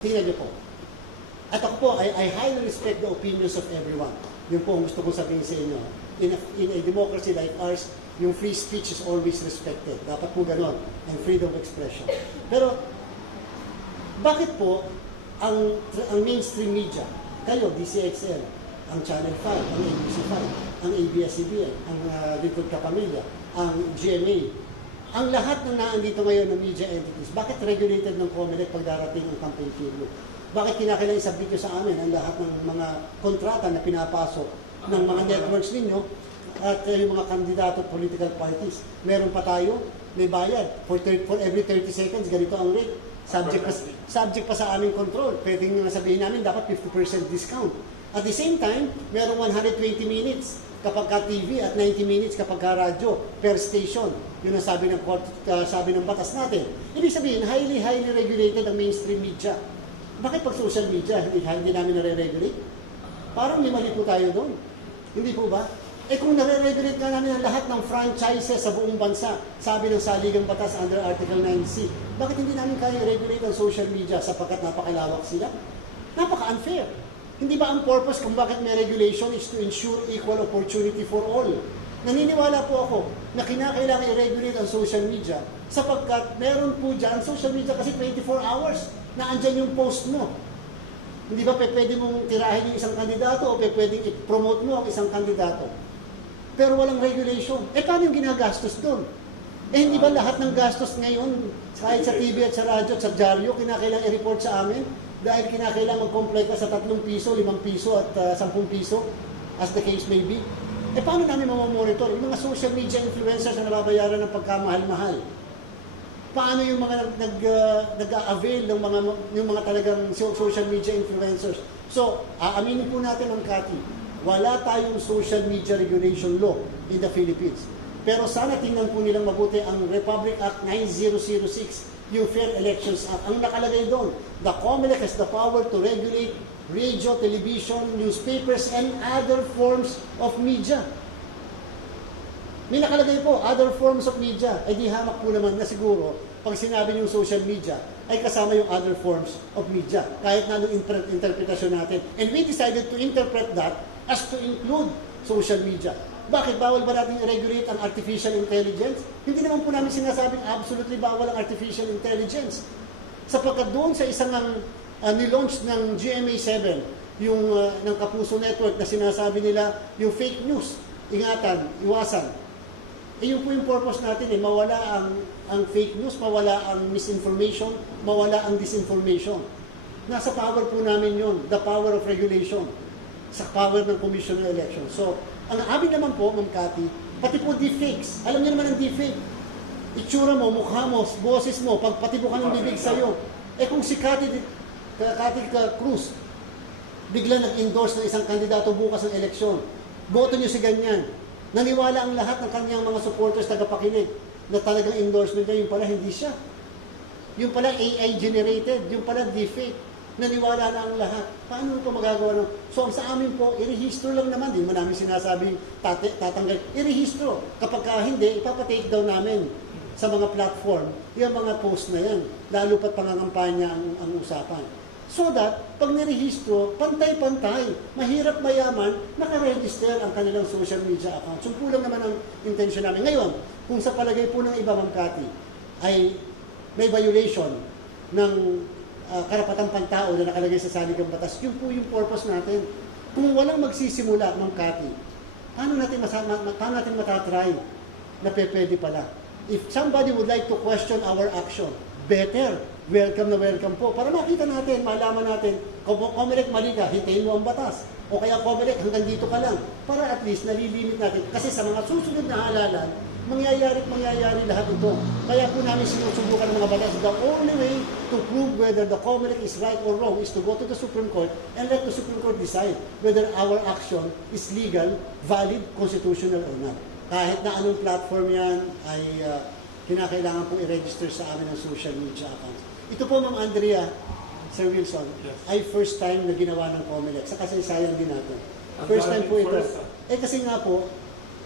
Tingnan niyo po. At ako po, I, I highly respect the opinions of everyone. Yun po ang gusto kong sabihin sa inyo. In a, in a democracy like ours, yung free speech is always respected. Dapat po ganon. And freedom of expression. Pero, bakit po ang, ang mainstream media, kayo, DCXL, ang Channel 5, ang ABC5, ang ABS-CBN, ang uh, Lingkod Kapamilya, ang GMA, ang lahat ng naandito ngayon ng media entities, bakit regulated ng COMELEC pag darating ang campaign period? Bakit kinakailangan isabit nyo sa amin ang lahat ng mga kontrata na pinapasok ng mga networks ninyo at uh, yung mga kandidato at political parties? Meron pa tayo, may bayad. For, for every 30 seconds, ganito ang rate. Subject pa, subject pa sa aming control. Pwedeng nga sabihin namin, dapat 50% discount. At the same time, merong 120 minutes kapag ka TV at 90 minutes kapag ka radyo per station. Yun ang sabi ng, court, uh, sabi ng batas natin. Ibig sabihin, highly, highly regulated ang mainstream media. Bakit pag social media, hindi, hindi namin nare-regulate? Parang may mali po tayo doon. Hindi po ba? Eh kung nare-regulate nga namin ang lahat ng franchises sa buong bansa, sabi ng saligang batas under Article 9C, bakit hindi namin kaya regulate ang social media sapagkat napakalawak sila? Napaka-unfair. Hindi ba ang purpose kung bakit may regulation is to ensure equal opportunity for all? Naniniwala po ako na kinakailangan i-regulate ang social media sapagkat meron po dyan, social media kasi 24 hours na andyan yung post mo. Hindi ba pwede mong tirahin yung isang kandidato o pwedeng i-promote mo ang isang kandidato? Pero walang regulation. Eh, paano yung ginagastos doon? Eh, hindi ba lahat ng gastos ngayon, kahit sa TV at sa radyo at sa dyaryo, kinakailangan i-report sa amin? Dahil kinakailangan mag-comply ka sa 3 piso, 5 piso at uh, 10 piso, as the case may be. Eh, paano namin mamamonitor? Yung mga social media influencers na nababayaran ng pagkamahal-mahal. Paano yung mga nag, uh, nag-avail ng mga, yung mga talagang so- social media influencers? So, aaminin po natin ang Kati, wala tayong social media regulation law in the Philippines. Pero sana tingnan po nilang mabuti ang Republic Act 9006, yung Fair Elections Act. Ang nakalagay doon, the COMELEC has the power to regulate radio, television, newspapers, and other forms of media. May nakalagay po, other forms of media. Ay di hamak po naman na siguro, pag sinabi yung social media, ay kasama yung other forms of media. Kahit na anong inter- interpretasyon natin. And we decided to interpret that as to include social media. Bakit bawal ba natin i-regulate ang artificial intelligence? Hindi naman po namin sinasabing absolutely bawal ang artificial intelligence. Sapagkat doon sa isang ang uh, nilaunch ng GMA7, yung uh, ng Kapuso Network na sinasabi nila yung fake news, ingatan, iwasan. Eh yun po yung purpose natin eh, mawala ang, ang fake news, mawala ang misinformation, mawala ang disinformation. Nasa power po namin yun, the power of regulation, sa power ng Commission on Election. So, ang amin naman po, Ma'am Cathy, pati po deepfakes. Alam niyo naman ang deepfake. Itsura mo, mukha mo, boses mo, pagpatibukan ng bibig sa'yo. Eh kung si Cathy, Cathy Cruz, bigla nag-endorse ng isang kandidato bukas ng eleksyon. Boto niyo si ganyan. Naniwala ang lahat ng kanyang mga supporters tagapakinig na talagang endorsement niya, yung pala hindi siya. Yung pala AI generated, yung pala deepfake. Naniwala na ang lahat. Paano ito magagawa? ng- So sa amin po, irehistro lang naman. Hindi mo namin sinasabing tate, tatanggal. Irehistro. Kapag ka hindi, ipapatake down namin sa mga platform, yung mga post na yan. Lalo pat pangangampanya ang, ang usapan. So that, pag nirehistro, pantay-pantay, mahirap mayaman, nakaregister ang kanilang social media accounts. Yung kulang naman ang intention namin. Ngayon, kung sa palagay po ng iba, Ma'am Cathy, ay may violation ng ah, karapatang pantao na nakalagay sa saligang batas, yun po yung purpose natin. Kung walang magsisimula, Ma'am Cathy, paano natin, masama, paano natin matatry na pwede pala? If somebody would like to question our action, better, welcome na welcome po. Para makita natin, malaman natin, Comelec mali ka, hintayin mo ang batas. O kaya Comelec, hanggang dito ka lang. Para at least nalilimit natin. Kasi sa mga susunod na halalan, mangyayari at mangyayari lahat ito. Kaya po namin sinusubukan ng mga batas. The only way to prove whether the Comelec is right or wrong is to go to the Supreme Court and let the Supreme Court decide whether our action is legal, valid, constitutional or not. Kahit na anong platform yan ay uh, kinakailangan pong i-register sa amin ng social media accounts. Ito po, Ma'am Andrea, Sir Wilson, Yes. ay first time na ginawa ng Comelec. Sa kasaysayan din natin. Ang First time po ito. ah. Eh kasi nga po,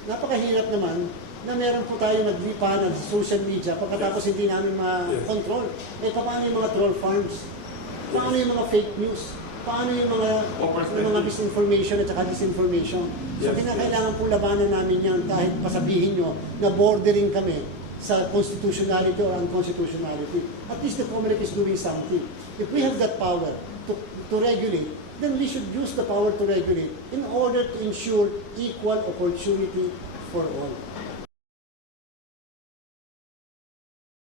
napakahirap naman na meron po tayo naglipanan sa social media pagkatapos hindi namin ma-control. Eh paano yung mga troll farms? Paano yung mga fake news? Paano yung mga yung mga misinformation at saka disinformation? So Yes. kinakailangan po labanan namin yan kahit pasabihin nyo na bordering kami sa constitutionality or unconstitutionality. At least the COMELEC is doing something. If we have that power to, to regulate, then we should use the power to regulate in order to ensure equal opportunity for all.